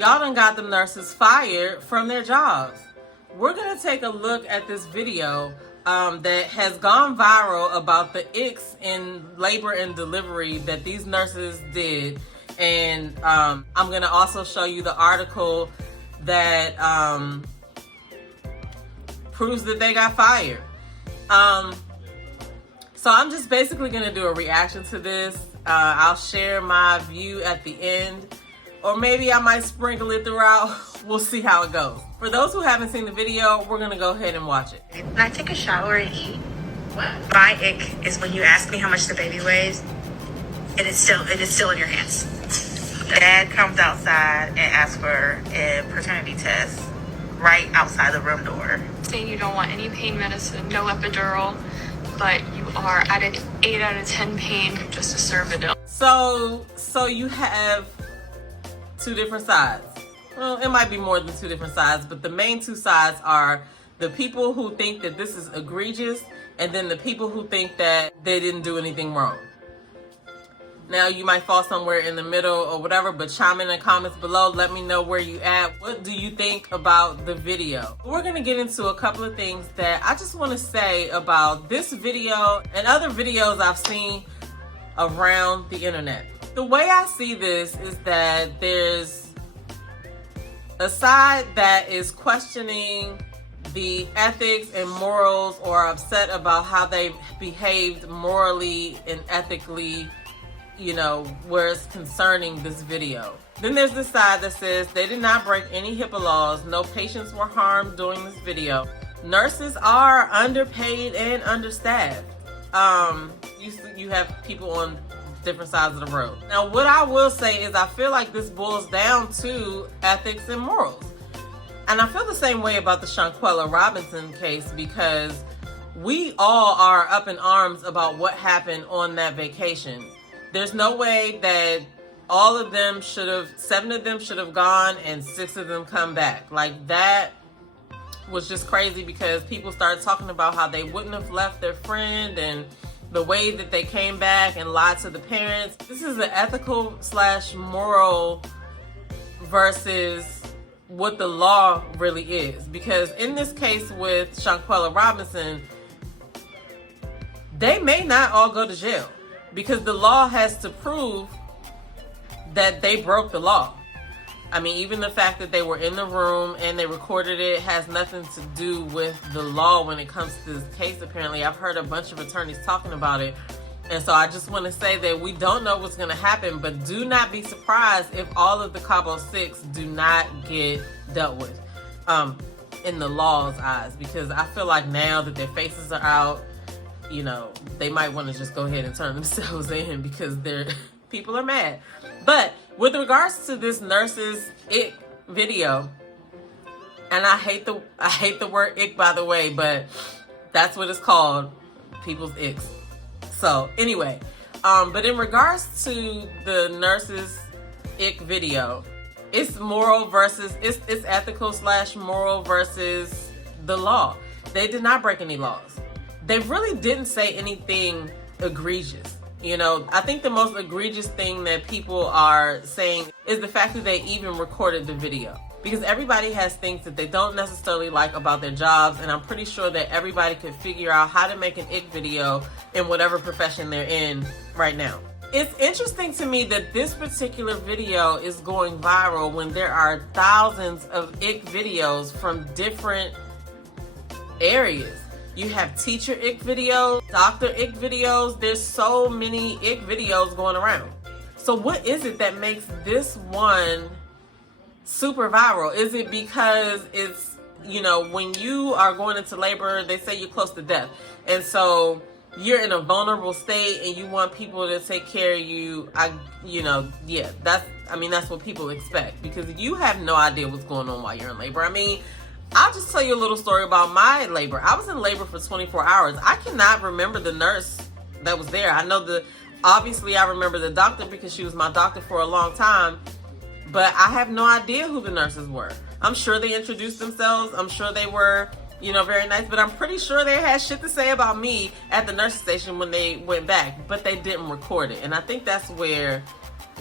Y'all done got the nurses fired from their jobs. We're gonna take a look at this video that has gone viral about the ICKS in labor and delivery that these nurses did. And I'm gonna also show you the article that proves that they got fired. So I'm just basically gonna do a reaction to this. I'll share my view at the end, or maybe I might sprinkle it throughout. We'll see how it goes. For those who haven't seen the video, we're gonna go ahead and watch it. When I take a shower and eat, What? my ick is when you ask me how much the baby weighs, and it's still in your hands. Dad comes outside and asks for a paternity test right outside the room door. Saying you don't want any pain medicine, no epidural, but you are at an 8 out of 10 pain just to serve it. So you have two different sides. Well, it might be more than two different sides, but the main two sides are the people who think that this is egregious, and then the people who think that they didn't do anything wrong. Now, you might fall somewhere in the middle or whatever, but chime in the comments below. Let me know where you at. What do you think about the video? We're gonna get into a couple of things that I just wanna say about this video and other videos I've seen around the internet. The way I see this is that there's a side that is questioning the ethics and morals, or upset about how they behaved morally and ethically, you know, where it's concerning this video. Then there's the side that says they did not break any HIPAA laws, no patients were harmed during this video. Nurses are underpaid and understaffed. You have people on different sides of the road. Now, what I will say is I feel like this boils down to ethics and morals. And I feel the same way about the Shanquella Robinson case, because we all are up in arms about what happened on that vacation. There's no way that all of them should have, 7 of them should have gone and 6 of them come back. Like, that was just crazy, because people started talking about how they wouldn't have left their friend and the way that they came back and lied to the parents. This is an ethical / moral versus what the law really is. Because in this case with Shanquella Robinson, they may not all go to jail, because the law has to prove that they broke the law. I mean, even the fact that they were in the room and they recorded it has nothing to do with the law when it comes to this case, apparently. I've heard a bunch of attorneys talking about it. And so I just want to say that we don't know what's going to happen, but do not be surprised if all of the Cabo 6 do not get dealt with in the law's eyes, because I feel like now that their faces are out, you know, they might want to just go ahead and turn themselves in, because people are mad. But with regards to this nurse's ick video, and I hate the word ick, by the way, but that's what it's called, people's icks. So anyway, but in regards to the nurse's ick video, it's moral versus, it's ethical / moral versus the law. They did not break any laws. They really didn't say anything egregious. You know, I think the most egregious thing that people are saying is the fact that they even recorded the video. Because everybody has things that they don't necessarily like about their jobs, and I'm pretty sure that everybody could figure out how to make an ick video in whatever profession they're in right now. It's interesting to me that this particular video is going viral when there are thousands of ick videos from different areas. You have teacher ick videos, doctor ick videos. There's so many ick videos going around. So what is it that makes this one super viral? Is it because it's, you know, when you are going into labor, they say you're close to death. And so you're in a vulnerable state and you want people to take care of you. That's what people expect, because you have no idea what's going on while you're in labor. I mean, I'll just tell you a little story about my labor. I was in labor for 24 hours. I cannot remember the nurse that was there. Obviously I remember the doctor because she was my doctor for a long time, but I have no idea who the nurses were. I'm sure they introduced themselves. I'm sure they were, you know, very nice, but I'm pretty sure they had shit to say about me at the nurse station when they went back, but they didn't record it. And I think that's where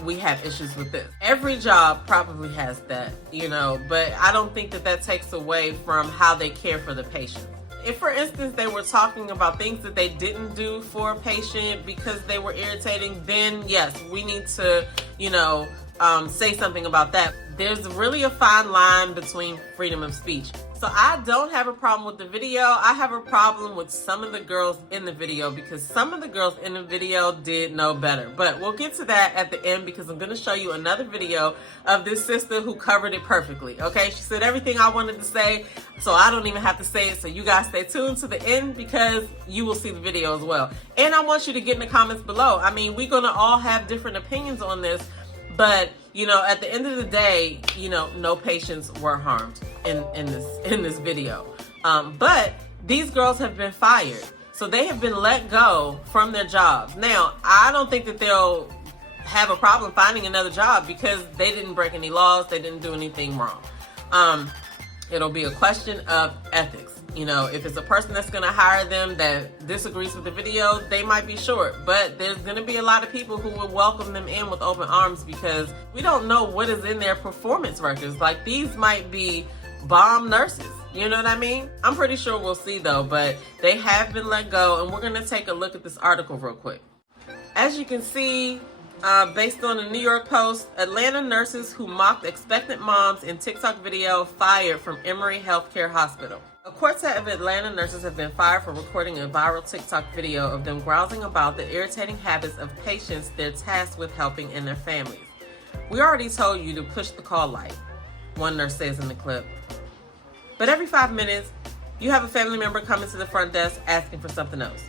we have issues with this. Every job probably has that, but I don't think that takes away from how they care for the patient. If, for instance, they were talking about things that they didn't do for a patient because they were irritating, then yes, we need to, say something about that. There's really a fine line between freedom of speech. So I don't have a problem with the video. I have a problem with some of the girls in the video because some of the girls in the video did know better. But we'll get to that at the end because I'm going to show you another video of this sister who covered it perfectly. Okay, she said everything I wanted to say, so I don't even have to say it. So you guys stay tuned to the end because you will see the video as well. And I want you to get in the comments below. I mean, we're going to all have different opinions on this, but at the end of the day, no patients were harmed in this video. But these girls have been fired. So they have been let go from their jobs. Now, I don't think that they'll have a problem finding another job because they didn't break any laws. They didn't do anything wrong. It'll be a question of ethics. If it's a person that's going to hire them that disagrees with the video, they might be short. But there's going to be a lot of people who will welcome them in with open arms because we don't know what is in their performance records. Like, these might be bomb nurses. You know what I mean? I'm pretty sure we'll see, though. But they have been let go, and we're going to take a look at this article real quick. As you can see, based on the New York Post, Atlanta nurses who mocked expectant moms in TikTok video fired from Emory Healthcare Hospital. A quartet of Atlanta nurses have been fired for recording a viral TikTok video of them grousing about the irritating habits of patients they're tasked with helping and their families. "We already told you to push the call light," one nurse says in the clip. "But every 5 minutes, you have a family member coming to the front desk asking for something else."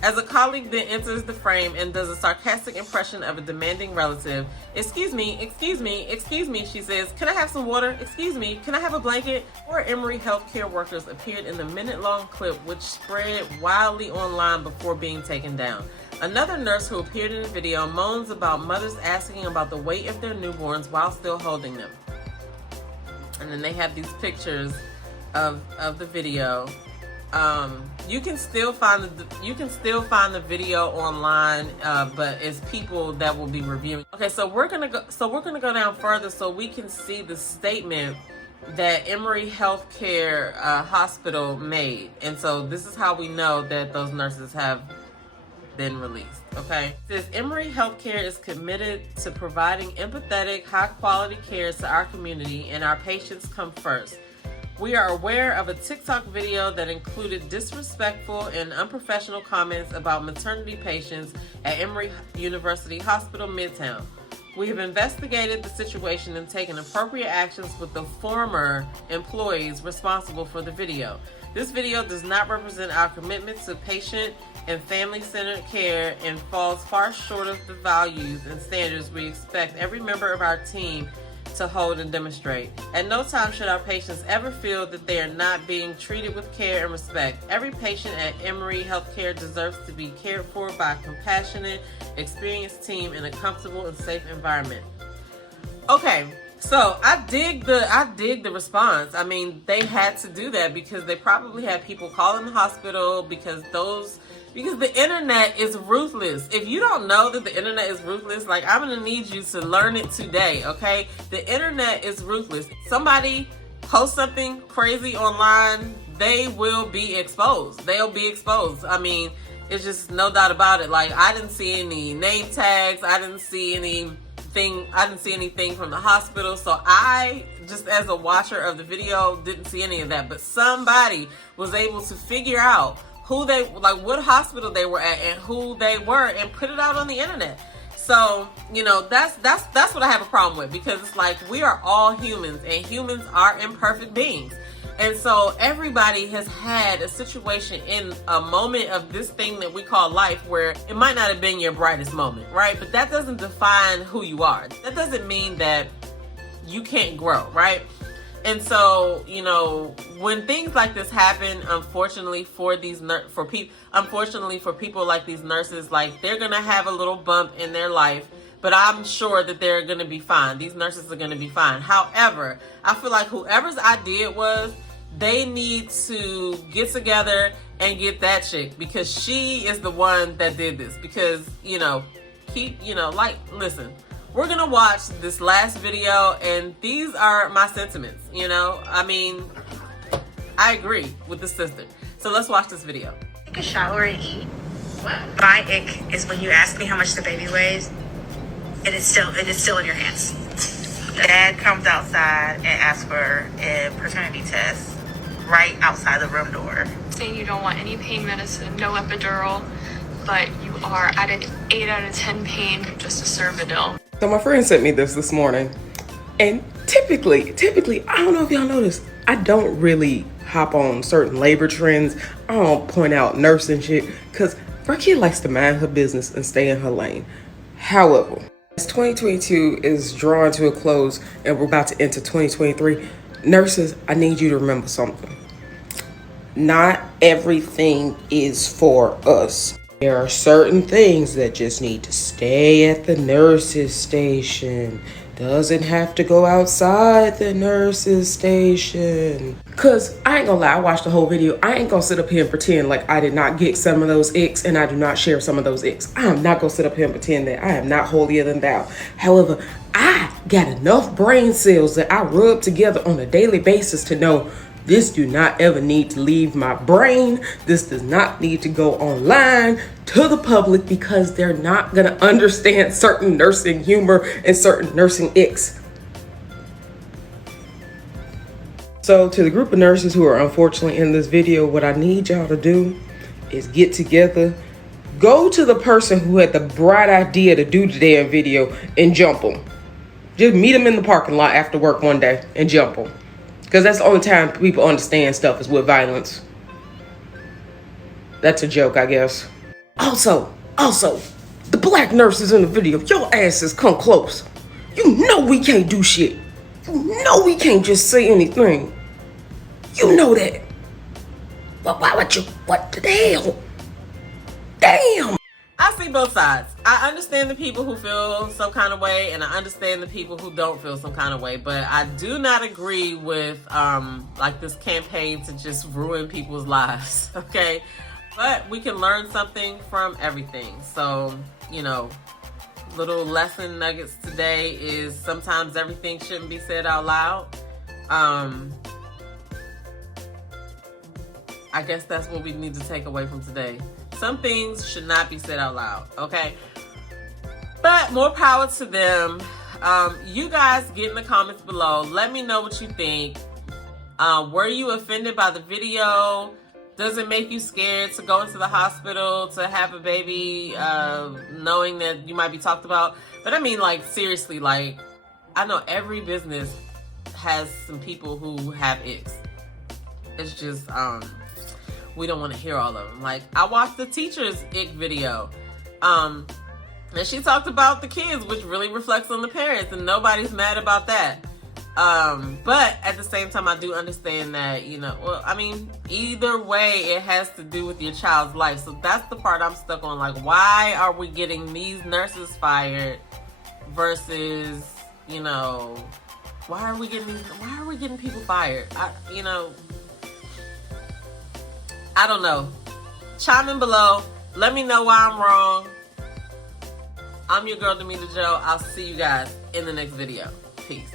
As a colleague then enters the frame and does a sarcastic impression of a demanding relative, excuse me, she says, "Can I have some water? Excuse me, can I have a blanket?" Four Emory healthcare workers appeared in the minute-long clip, which spread wildly online before being taken down. Another nurse who appeared in the video moans about mothers asking about the weight of their newborns while still holding them. And then they have these pictures of the video. You can still find the video online, but it's people that will be reviewing. Okay, so we're gonna go down further so we can see the statement that Emory Healthcare Hospital made, and so this is how we know that those nurses have been released. Okay, it says Emory Healthcare is committed to providing empathetic, high-quality care to our community, and our patients come first. We are aware of a TikTok video that included disrespectful and unprofessional comments about maternity patients at Emory University Hospital Midtown. We have investigated the situation and taken appropriate actions with the former employees responsible for the video. This video does not represent our commitment to patient and family-centered care and falls far short of the values and standards we expect every member of our team to hold and demonstrate. At no time should our patients ever feel that they are not being treated with care and respect. Every patient at Emory Healthcare deserves to be cared for by a compassionate, experienced team in a comfortable and safe environment. Okay, so I dig the response. I mean, they had to do that because they probably had people calling the hospital because the internet is ruthless. If you don't know that the internet is ruthless, like, I'm gonna need you to learn it today, okay? The internet is ruthless. Somebody posts something crazy online, they will be exposed. They'll be exposed. I mean, it's just no doubt about it. Like, I didn't see any name tags. I didn't see anything from the hospital. So I, just as a watcher of the video, didn't see any of that. But somebody was able to figure out what hospital they were at and who they were and put it out on the internet. So, that's what I have a problem with, because it's like, we are all humans and humans are imperfect beings. And so everybody has had a situation in a moment of this thing that we call life where it might not have been your brightest moment, right? But that doesn't define who you are. That doesn't mean that you can't grow, right? And so, when things like this happen, unfortunately for people like these nurses, like, they're gonna have a little bump in their life, but I'm sure that they're gonna be fine. These nurses are gonna be fine. However, I feel like whoever's idea it was, they need to get together and get that chick, because she is the one that did this. Because, listen, we're gonna watch this last video, and these are my sentiments. I mean, I agree with the sister. So let's watch this video. Take a shower and eat. My ick is when you ask me how much the baby weighs, and it's still in your hands. Dad comes outside and asks for a paternity test right outside the room door. Saying you don't want any pain medicine, no epidural, but you are at an 8 out of 10 pain, just a Cervidil. So my friend sent me this morning, and typically, I don't know if y'all know this, I don't really hop on certain labor trends. I don't point out nursing shit, because my kid likes to mind her business and stay in her lane. However, as 2022 is drawing to a close and we're about to enter 2023, nurses, I need you to remember something. Not everything is for us. There are certain things that just need to stay at the nurse's station. Doesn't have to go outside the nurse's station. Cause I ain't gonna lie, I watched the whole video. I ain't gonna sit up here and pretend like I did not get some of those icks and I do not share some of those icks. I am not gonna sit up here and pretend that I am not holier than thou. However, I got enough brain cells that I rub together on a daily basis to know this do not ever need to leave my brain. This does not need to go online to the public because they're not gonna understand certain nursing humor and certain nursing icks. So to the group of nurses who are unfortunately in this video, what I need y'all to do is get together, go to the person who had the bright idea to do the damn video and jump them. Just meet them in the parking lot after work one day and jump them. Because that's the only time people understand stuff is with violence. That's a joke, I guess. Also, the black nurses in the video, your asses come close. You know we can't do shit. You know we can't just say anything. You know that. But what the hell? Damn. I see both sides. I understand the people who feel some kind of way, and I understand the people who don't feel some kind of way, but I do not agree with like this campaign to just ruin people's lives. Okay, but we can learn something from everything. So, little lesson nuggets today is sometimes everything shouldn't be said out loud. I guess that's what we need to take away from today. Some things should not be said out loud, okay? But more power to them. You guys get in the comments below. Let me know what you think. Were you offended by the video? Does it make you scared to go into the hospital to have a baby, knowing that you might be talked about? But I mean, like, seriously, like, I know every business has some people who have icks. It's just, we don't want to hear all of them. Like, I watched the teacher's ick video, and she talked about the kids, which really reflects on the parents, and nobody's mad about that. But at the same time, I do understand that, well, I mean, either way, it has to do with your child's life. So that's the part I'm stuck on. Like, why are we getting these nurses fired versus, why are we getting people fired? I don't know. Chime in below. Let me know why I'm wrong. I'm your girl, Demetra Joe. I'll see you guys in the next video. Peace.